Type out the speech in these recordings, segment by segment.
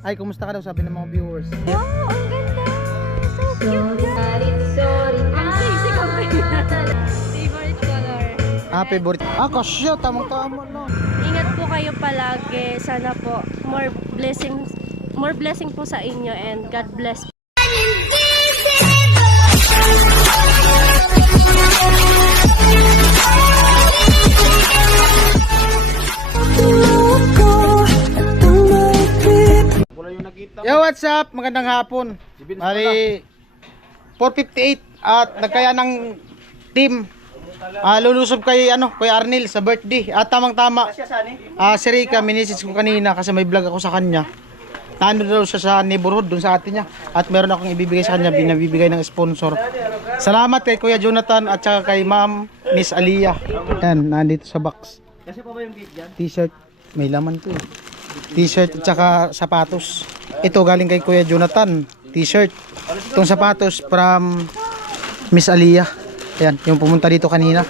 Ay, kumusta ka daw sabi ng mga viewers? Wow, ang ganda! So cute guys! Ang sisig ang favorite color. Favorite. Kasya, tamang-tama no. Ingat po kayo palagi. Sana po more blessing po sa inyo and God bless. Yo, what's up? Magandang hapon. Bali 4:58 at nagkaya ng team. Lulusob kay Kuya Arnel sa birthday. At tamang-tama. Si Rika, minisis ko kanina kasi may vlog ako sa kanya. Nandun daw siya sa neighborhood dun sa atin niya. At meron akong ibibigay sa kanya, binabibigay ng sponsor. Salamat kay Kuya Jonathan at saka kay Ma'am Miss Aliyah. Yan, nandito sa box. Kasi pa ba yung gate dyan? T-shirt, may laman to eh. T-shirt at saka sapatos. Ito galing kay Kuya Jonathan, t-shirt. Itong sapatos from Miss Aliyah. Ayan, yung pumunta dito kanina.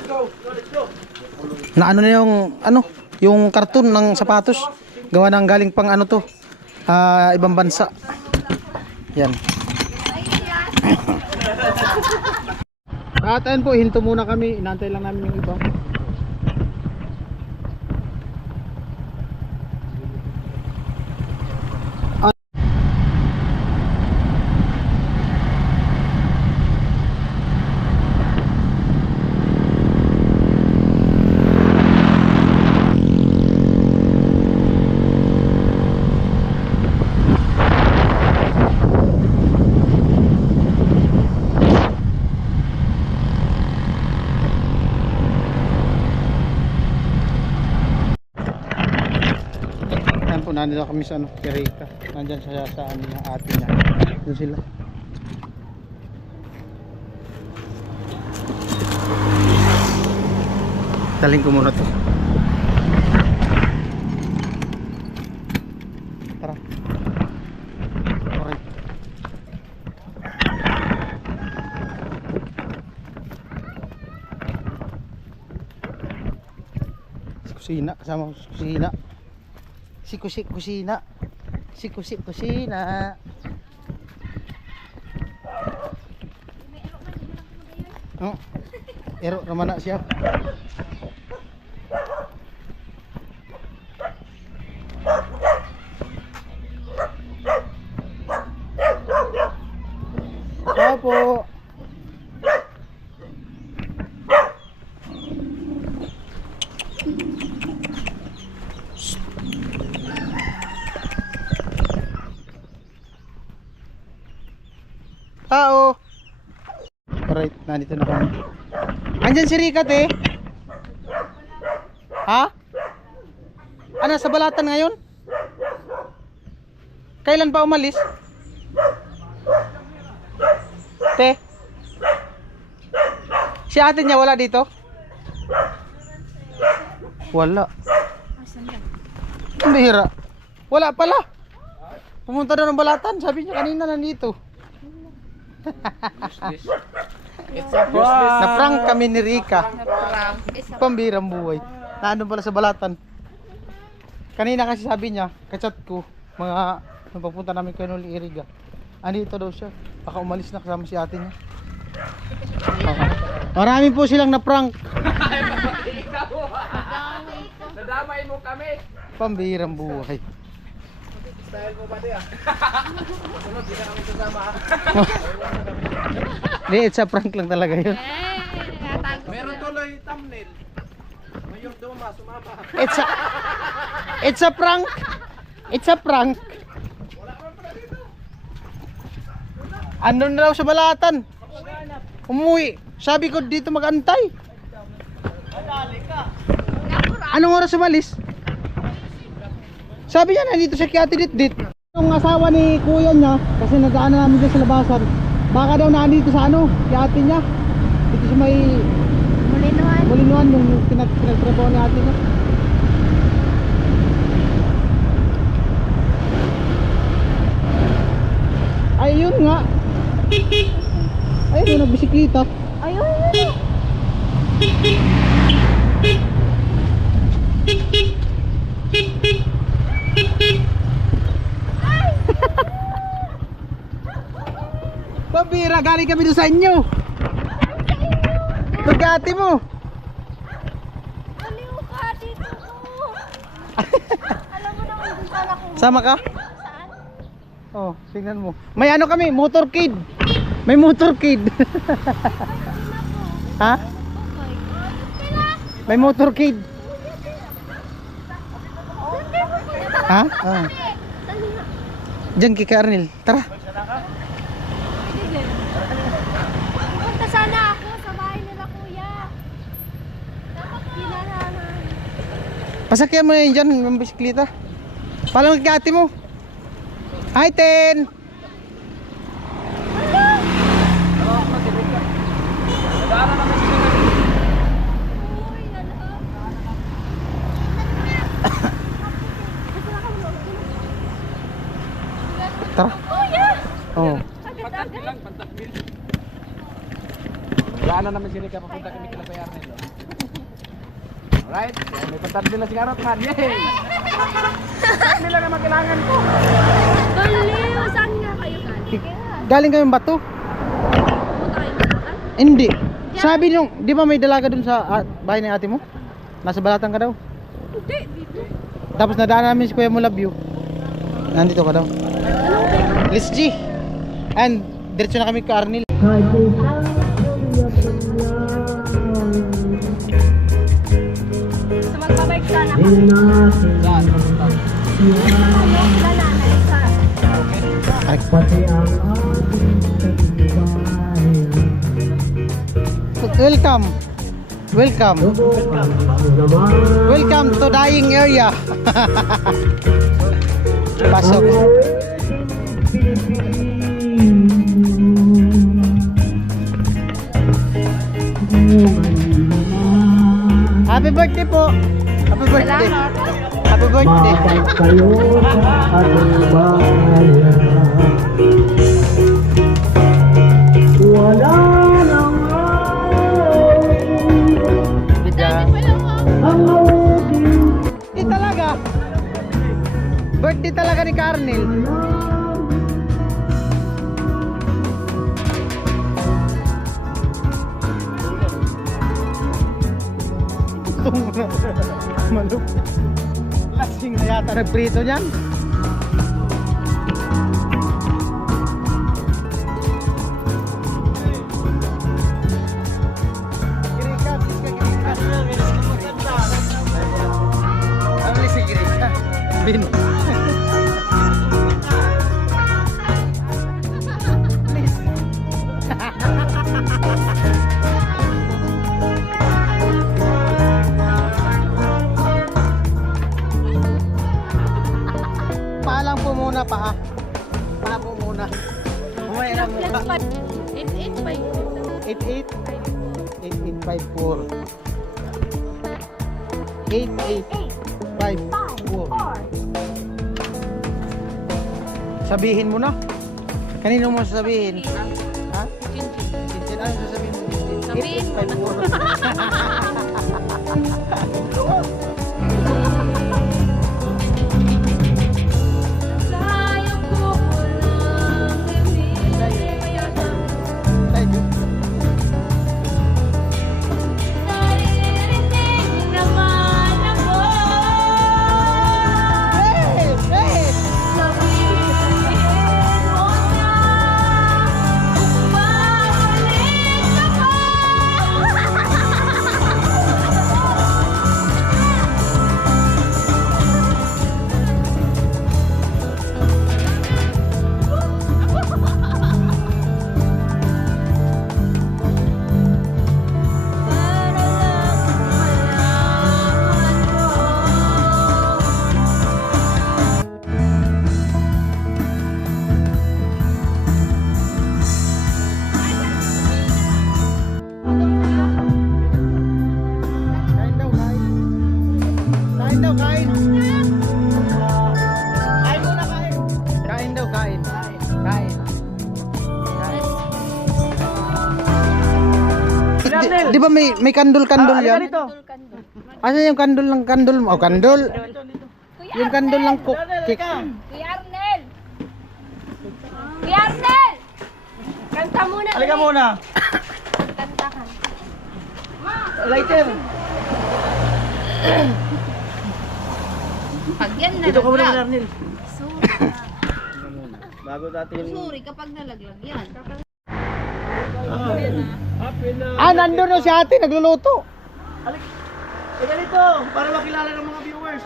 Na na yung karton ng sapatos. Gawa ng galing pang to, ibang bansa. Yan. At ayun po, hinto muna kami. Inaantay lang namin yung iba. Nandito kami sa Erika. Nandyan siya sa ate niya. Doon sila. Daling ko muna to. Tara. Alright. Si kusina, kasama ko si kusina. Kusina. Kusina. Oh. Ero naman na siya. Opo. Tao. Alright, nandito na kami. Andyan si Rika, te. Ha? Sa balatan ngayon? Kailan pa umalis? Te. Si ate niya wala dito? Wala. Ang bihira. Wala pala. Pumunta daw ng balatan. Sabi niya kanina nandito. It's a useless. Na-prank kami ni Rika. Pambirang buhay. Naandun pala sa balatan. Kanina kasi sabi niya, kachat ko, nung papunta namin kay Noli Iriga. Andito daw siya. Baka umalis na kasama si ate niya. Marami po silang na-prank. Nadamay mo kami. Pambirang buhay. Style mo ba diya? Sunod, di na kami sasama. Hindi, it's a prank lang talaga yun. Meron tuloy thumbnail. Mayroon duma, sumama. It's a prank. It's a prank. Andun na daw sa balatan. Umuwi. Sabi ko dito mag-antay. Anong oras umalis? Sabi niya nandito siya kay Ate Ditdit. Yung asawa ni kuya niya, kasi nagdaan na namin dyan sa labasan, baka daw nandito sa kay ate niya. Dito sa may Mulinuan yung pinagtrabaho ni ate niya. Ayun nga. Ayun, nagbisikleta. Ayun. Pambira, galing kami doon sa inyo. Pagkati mo. Baliw ka dito ko. Alam mo naman kung saan ako. Sama ka? Saan? Oh, tingnan mo. May ano kami, motorcade. May motorcade. Ha? Oh my God. Sila. May motorcade. Ha? Ah. Dali na. Diyan kay Arnel. Tara. Sige. Pupunta sana ako sa bahay nila kuya. Dapat kinalaman. Pasakyan mo yan dyan, yung bisikleta. Palang kati mo. Hi, Ten! Uy, ano? Tara. Kuya! Oh. Agad-agad. Wala na naman sila papunta kami kila Kuya Arnel. Alright, may pantat nila si Karot man. Yay! Nila naman kailangan ko. Baliw! Saan nga kayo galing? Galing kami bato? Pumunta kayo sa Hindi. Sabi nung, di ba may dalaga dun sa bahay ni ate mo? Nasa balatan ka daw. Hindi, dito. Tapos nadaan namin si Kuya Mulabyo. Nandito ka daw. Let's G. And diretso na kami ka Arnel. So magbabike sana ako. Saan? Papunta. Nanay ka. Welcome. Welcome. Welcome to dying area. Pasok. Happy birthday po. Happy birthday. Happy birthday. Birthday talaga. Birthday talaga ni Carnel. Maluk. Lasing na yata nagprito niyan. Bin. Paalang po muna pa. Paa po muna. Umaya na muna. 8854 Sabihin mo na. Kanino mo sasabihin? Ha? Cincin. Ano sasabihin mo? Sabihin mo na. 8854. Sayang ko lang. Naririnig naman ako. Sabihin mo na babalik ako. Para lang malaman mo. Kain daw, kain. Kain daw, kain. Kain muna, kain. Kain daw, kain. Kain. Di ba may kandol-kandol yan? Asan yung kandol ng kandol mo? Oh, kandol. Yung kandol ng cake. Kuya Arnel! Kuya Arnel! Kanta Halika muna. Kantahan. Lighter. Pag yan Dito ka muna, nalaglag. Arnel. Sorry. Bago natin. Sorry kapag nalaglag yan. Nandun no si ate, nagluluto. Halika dito, para makilala ng mga viewers.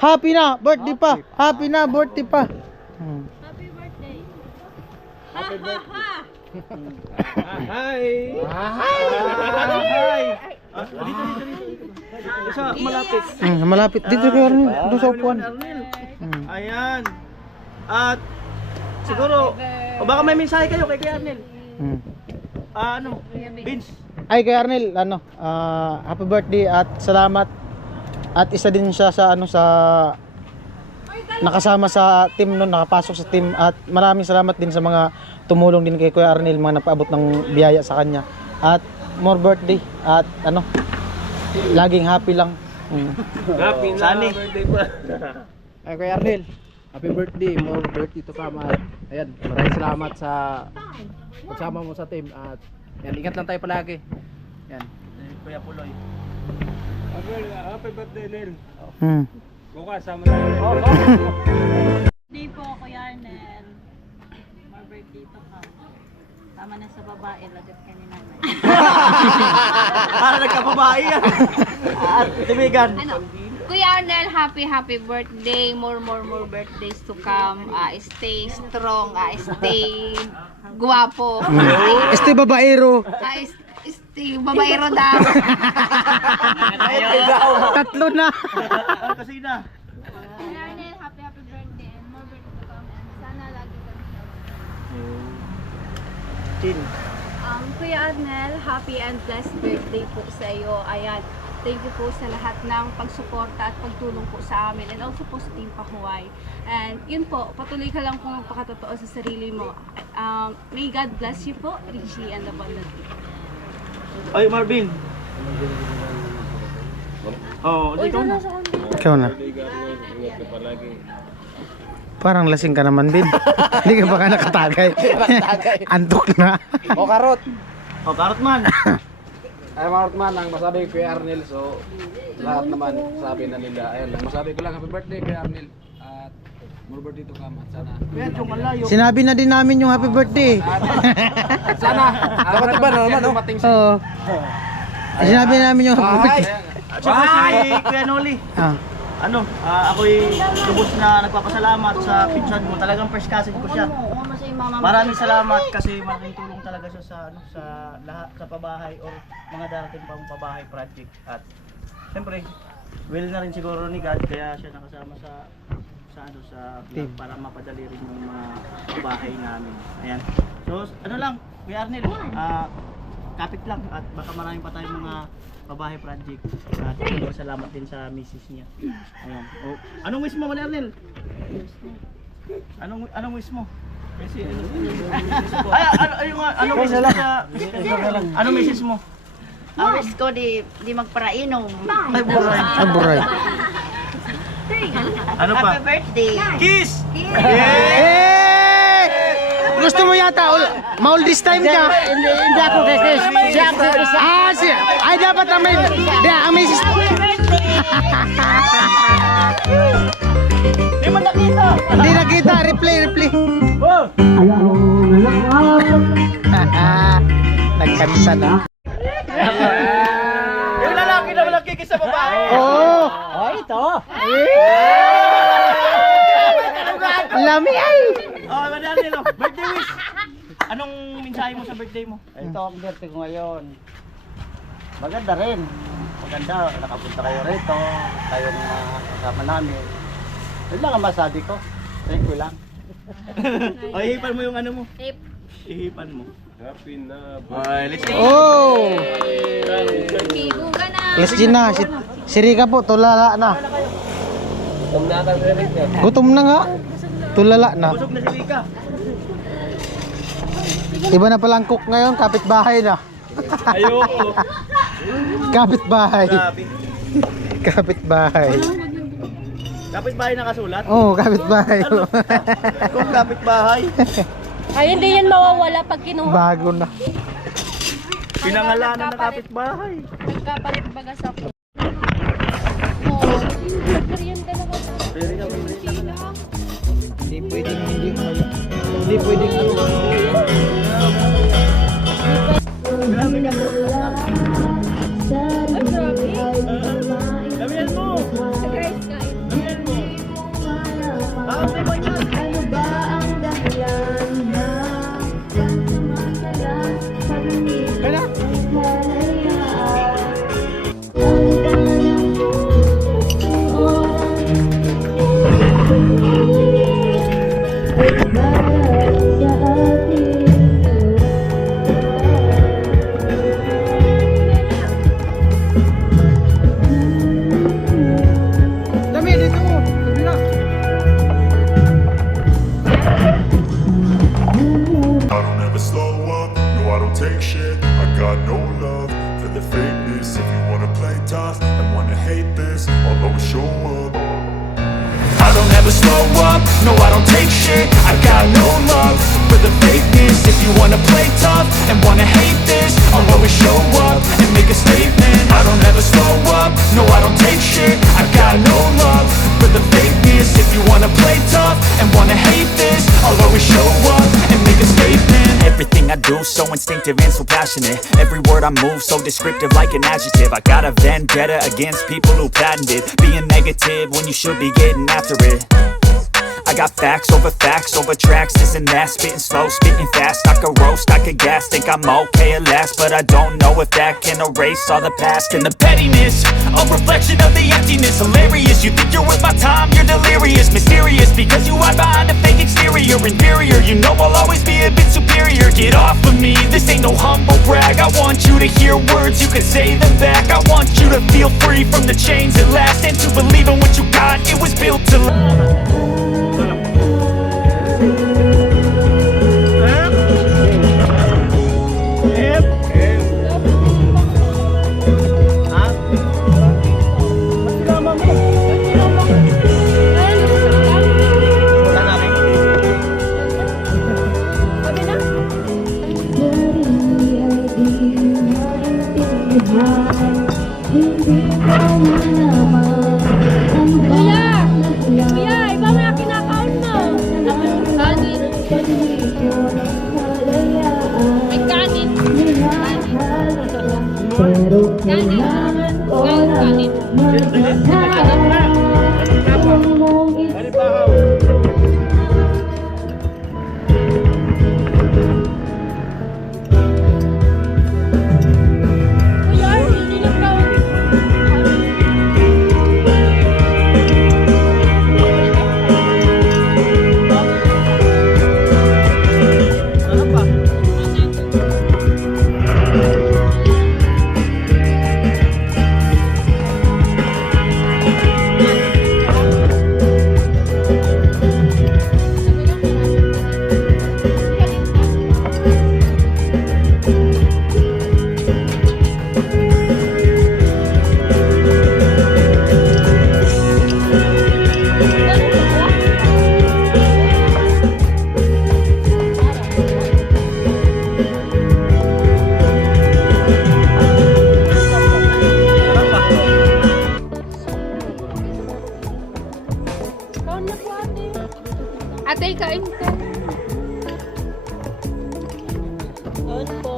Happy na, birthday pa. Happy na, birthday pa. Happy birthday. Happy birthday. Hi! Hi! Dito. Sa malapit. Malapit dito kay Arnel, doon sa upuan. Arnel. Ayan. At siguro, o baka may mensahe kayo kay Arnel. Ano? Vince. Ay kay Arnel, happy birthday at salamat. At isa din siya sa nakasama sa team noon, nakapasok sa team at maraming salamat din sa mga tumulong din kay Kuya Arnel, mga napaabot ng biyaya sa kanya. At more birthday at laging happy lang. Happy na birthday pa. Ay, Kuya Arnel, happy birthday, more birthday to come. At ayan, maraming salamat sa pagsama mo sa team. At yan, ingat lang tayo palagi. Yan. Kuya Puloy. Happy birthday, Nel. Bukas, sama tayo. Hindi po, Kuya Arnel. More birthday to come. Tama na sa babae, lagot ka ni nanay. Para nagkababae yan. At tumigan. Ano? Kuya Arnel, happy birthday. More birthdays to come. Stay strong. Stay guwapo. Este babaero. Stay babaero daw. Tatlo na. Kasi na. Kuya Arnel, happy birthday and more birthdays to come. And sana lagi kami Chin. Kuya Arnel, happy and blessed birthday po sa iyo. Ayan. Thank you po sa lahat ng pagsuporta at pagtulong po sa amin and also po sa Team Pahuway. And yun po, patuloy ka lang po magpakatotoo sa sarili mo. May God bless you po, richly and abundantly. Ay, Marvin. Oh, ikaw na. Ikaw na. Parang lasing ka naman, Bin. Hindi ka baka nakatagay. Antok na. O, karot! Oh, karot man. Ay, karot man, ang masabi ko Kuya Arnel. So, lahat naman sabi na nila. Ayun lang, masabi ko lang, happy birthday Kuya Arnel. At more birthday to come. At sana. Kuya, yung malayo. Sinabi na din namin yung happy birthday. Sana! Dapat ba na naman, no? Oo. Sinabi namin yung happy birthday. At saka si Kuya Noli. Ako'y lubos na nagpapasalamat sa pinsan mo. Talagang first cousin ko siya. Maraming salamat kasi malaking tulong talaga siya sa lahat sa pabahay o mga darating pang pabahay project. At siyempre, will na rin siguro ni God kaya siya nakasama sa club para mapadali rin yung mga bahay namin. Ayan. So, Kuya Arnel, kapit lang at baka marami pa tayong mga pabahay project. At salamat din sa misis niya. Ayan. Oh, anong wish mo, Kuya Arnel? Anong wish mo? Kasi anong wish mo sa anong misis mo? Ang wish ko di magparainom. Ay, buray. Ay, buray. Ano pa? Happy birthday. Kiss! Eh! Gusto mo yata, maul this time ka? Hindi ako kiss. Ay, dapat ang may, ang may sis... Di man nakita! Hindi nakita, replay. Oh! Nagkansa na. Yung lalaki na walang kikis sa babae! Oo! Oh, ito! Lami ay! Oh, Kuya Arnel, birthday wish! Anong mensahe mo sa birthday mo? Ito ang birthday ko ngayon. Maganda rin. Maganda, nakapunta kayo rito. Kayong kasama namin. Yun lang ang masabi ko. Thank you lang. O, ihipan mo yung ano mo. Hip. Ihipan mo. Happy na Ay, let's go! Oh! Pibuga na. Let's Gin na. Si Rika po, tulala na. Gutom na nga. Tulala na. Busog na si Rika. Iba na palang cook ngayon, kapitbahay na. Ayoko. Kapitbahay. Grabe. Kapitbahay. Kapit bahay nakasulat? Oo, kapitbahay. Kung kapit bahay. Ay, hindi yan mawawala pag kinuha. Bago na. Pinangalanan ng kapitbahay. Nagkapalit baga sa po. Oo. Merienda na kasi. Hindi pwedeng hindi pwedeng ano. Ay, grabe. Gabihan mo! Sa guys, guys. Bakit ba yan? Kaya dami dito mo. Kabila. I don't ever slow up, no I don't take shit. I got no love for the fakeness. If you wanna play tough and wanna hate this, I'll always show up. I don't ever slow up, no I don't take shit. I got no love for the fakeness. If you wanna play tough and wanna hate this, I'll always show up and make a statement. I don't ever slow up, no I don't take shit. I got no love for the fakeness. If you wanna play tough and wanna hate this, I'll always show up and make a statement. Everything I do so instinctive and so passionate. Every word I move so descriptive like an adjective. I got a vendetta against people who patented being negative when you should be getting after it. I got facts over tracks, this and that. Spitting slow, spitting fast. I could roast, I could gas. Think I'm okay at last, but I don't know if that can erase all the past. And the pettiness, a reflection of the emptiness. Hilarious, you think you're worth my time, you're delirious. Mysterious, because you hide behind a fake exterior. Inferior, you know I'll always be a bit superior. Get off of me, this ain't no humble brag. I want you to hear words, you can say them back. I want you to feel free from the chains at last, and to believe in what you got, it was built to last. Kuya, iba mo yung kinakaon mo. Kanin. May kanin. Kanin. Kuya, hindi na kaon. Kaon na po ate. Ate, kain ka. Kaon po.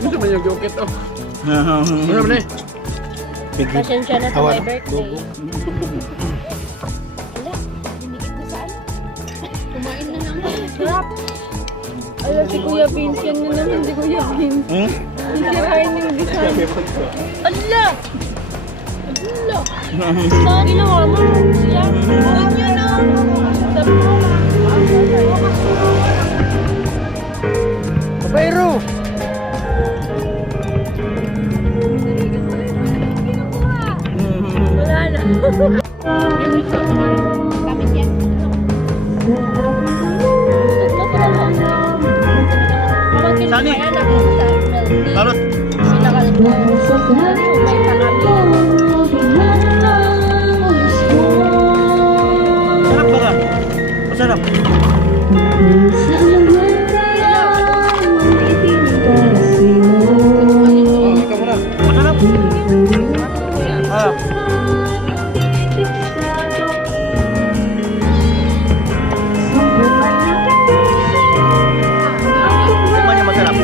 Ano man yung gukit oh? Ano man eh? Pasensya na sa Awan. my birthday. Ala, dinikit ko saan? Kumain na naman. Sarap. Ala, si Kuya Vince yan na naman, si Kuya Vince. Sisirain yung design. Ala! Ala! Saan ginawa mo? Yan. Huwag yun na. Sabi mo. Pero Wala na. Kamit yan. Pamangkin ko Sani? yan ako sa MLD. Balot. May Sarap ba ka? Masarap. Masarap. Ah. Tikman niya masarap.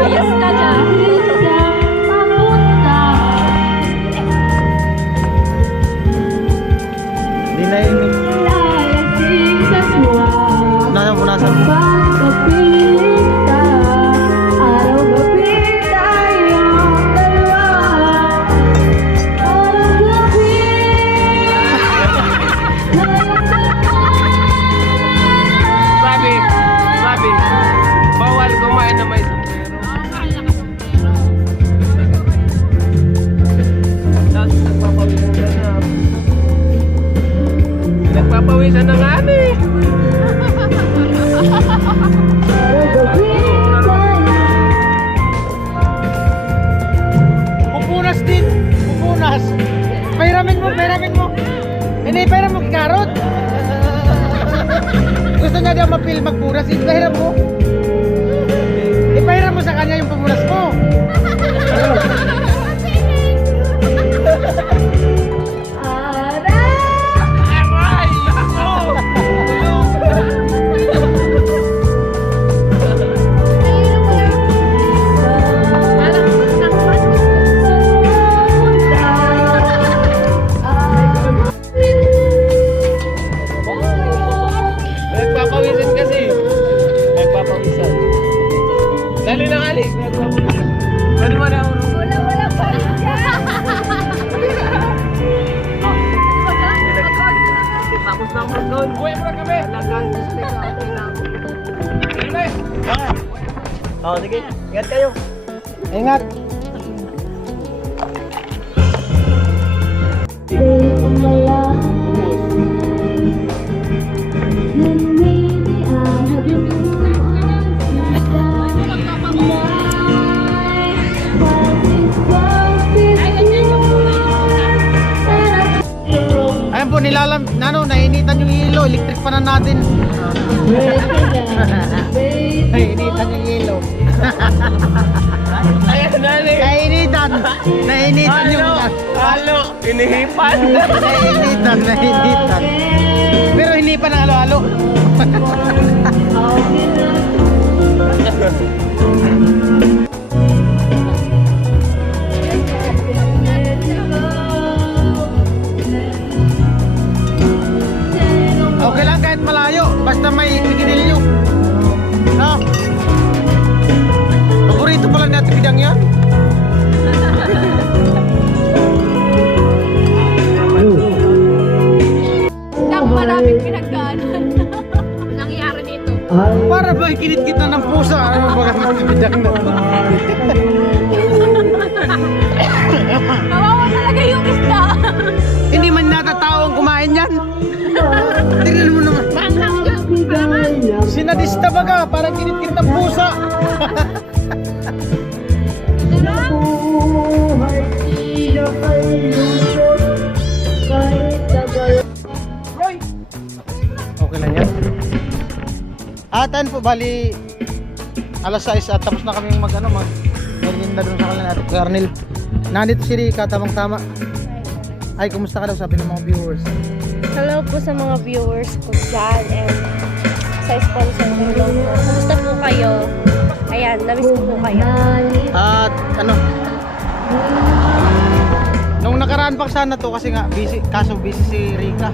Bias ka dyan. Hindi na yun. Punasan mo. Sabi, bawal kumain na may sombrero. Tapos nagpapawisan ka na. Nagpapawisan na nga ni. Pupunas din. Pupunas. Pairamin mo. Hindi, pairam mo kikarot. Gusto niya daw mapil magpunas. Ipahiram mo. Ipahiram mo sa kanya yung pumunas mo. Nagpapawisan kasi. Nagpapawisan. Dali na Ali. Dali mo na. Wala pa rin Tapos na ako doon. Uwi mo na kami. Oh, sige. Ingat kayo. Ingat. Ayan po, nainitan yung hilo. Electric pa na natin. Nainitan yung hilo. Ayan na Ali. Nainitan yung Halo. Inihipan. Nainitan. Pero hindi pa na halo-halo. Okay lang kahit malayo, basta may piginilyo. No? Paborito pa lang natin bidang yan. Maraming pinagdaanan. Nangyari dito. Para ba ikinit kita ng pusa? Ano ba natin bidang na? Kawawa talaga yung isda. Hindi man natatao ang kumain yan. Tingnan mo naman. Panghang yun. Sinadista ba ka? Parang kinit-kinit ng pusa. Okay lang yan. Atan po, bali alas 6 at tapos na kami merienda doon sa kanila natin. Kuya Arnel, nandito si Rika, tamang-tama. Ay, kumusta ka daw sabi ng mga viewers? Hello po sa mga viewers ko dyan and sa sponsor ko. Kumusta po kayo? Ayan, Namiss ko po kayo. At ano, nung nakaraan pa sana to kasi nga busy, kaso busy si Rika.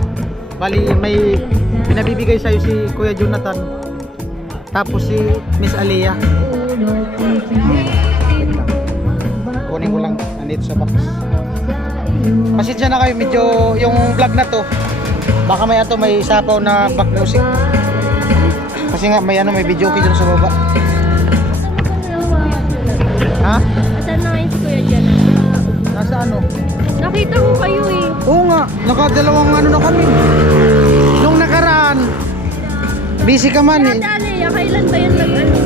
Bali may pinabibigay sa'yo si Kuya Jonathan. Tapos si Miss Aliyah. Kunin ko lang, nandito sa box. Pasensya na kayo, medyo yung vlog na to baka may ato may sapaw na back music. Kasi nga may ano, may video okay dun sa baba. Ha? Asan na kayo si Kuya Jan? Nasa ano? Nakita ko kayo eh. Oo nga, nakadalawang ano na kami. Nung nakaraan, busy ka man eh. Dali, kailan ba yan nag-ano?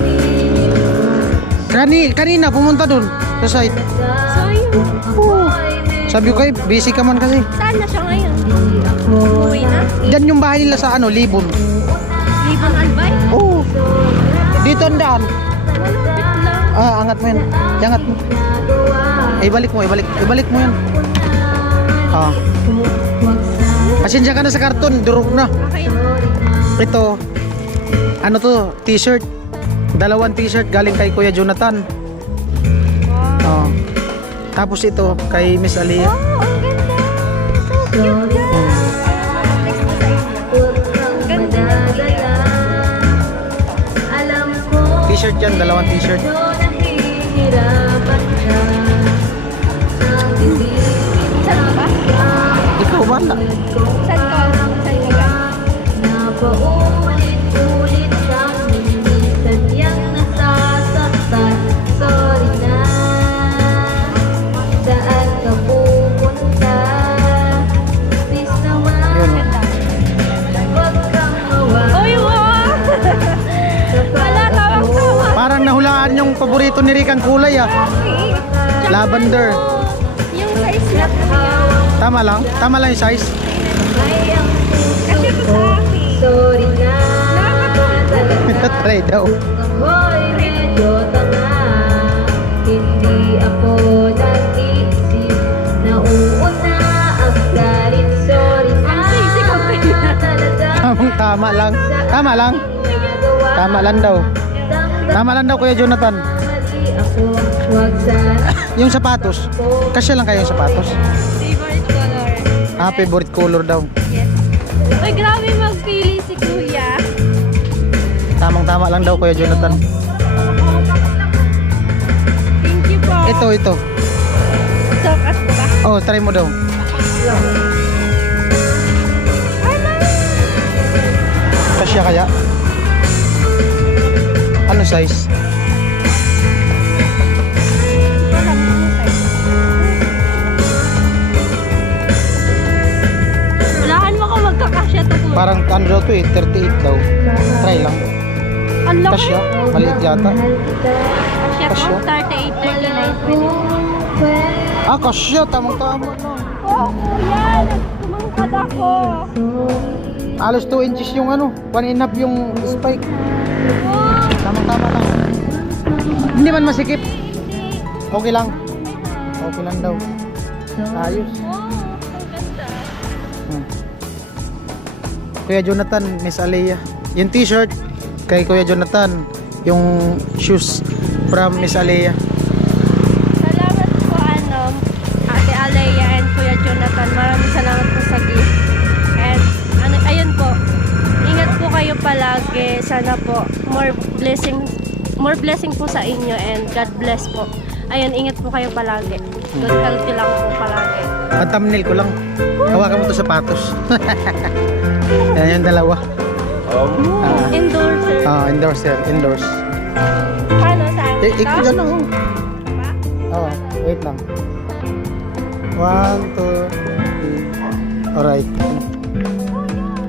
Kanina pumunta dun sa site. So yun. Oo. Sabi ko kayo, busy ka man kasi. Saan na siya ngayon? Uwi na? Diyan yung bahay nila sa ano, Libon. Libon Albay? Oo. Dito ang daan. Malapit lang. Angat mo yan. Angat mo. Ibalik mo yan. Pasensya ka na sa karton, durog na. Okay. Ito, ano to, t-shirt. Dalawang t-shirt galing kay Kuya Jonathan. Tapos ito, kay Miss Aliyah. Oh, ang ganda. So cute yan. Next po sa inyo. Ang ganda na T-shirt yan, dalawang t-shirt. Saan ba? Ikaw wala. Saan ka? Saan ka ba? Napaulit-ulit siyang hindi sadyang nasasaktan. Sorry na. Saan ka pupunta? Please naman. Yun. Huwag kang mawala. Uy, wow! Wala, tawang-tawa. Parang nahulaan yung paborito ni Rick ang kulay ah. Lavender. Yung size niya po yan. Tama lang? Tama lang yung size? Kasi ito sa akin. Sorry na. Try daw. Ako'y medyo tanga. Hindi ako nag-iisip. Nauuna ang galit. Sorry na. Ang sisig ko pa yun. Tamang tama lang. Tama lang. Tama lang daw. Tama lang daw Kuya Jonathan. Mali ako. Huwag sana. Yung sapatos. Kasya lang kayo yung sapatos. Favorite color. Favorite color daw. Yes. Uy, grabe magpili si Kuya. Tamang tama lang daw Kuya Jonathan. Thank you po. Ito. Sokat ko ba? Oh, try mo daw. Kasya kaya? Ano size? Walahan mo kung magkakasya to Kuya. Parang ano daw to eh, 38 daw. Try lang. Ang laki. Kasya? Maliit yata. Kasya ko? Kasya? 38, 39. Kasya. Tamang tama na. Oo, Kuya. Tumangkad ako. Alos 2 inches yung ano, 1.5 yung spike. Wow. Tamang tama lang. Hindi man masikip. Okay lang. Okay lang daw. Ayos. Wow. Ang ganda. Kuya Jonathan, Miss Aliyah. Yung t-shirt kay Kuya Jonathan. Yung shoes from Miss Aliyah. Salamat po Ate Alea and Kuya Jonathan. Maraming salamat po sa gift. And ayun po. Ingat po kayo palagi. Sana po more blessing po sa inyo and God bless po. Ayun, ingat po kayo palagi. Good healthy lang po palagi. Ang thumbnail ko lang. Hawakan mo to sapatos. Yan yung dalawa. Endorser. Endorse. Paano saan? Ikaw dyan ako. Wait lang. 1, 2, 3. Alright.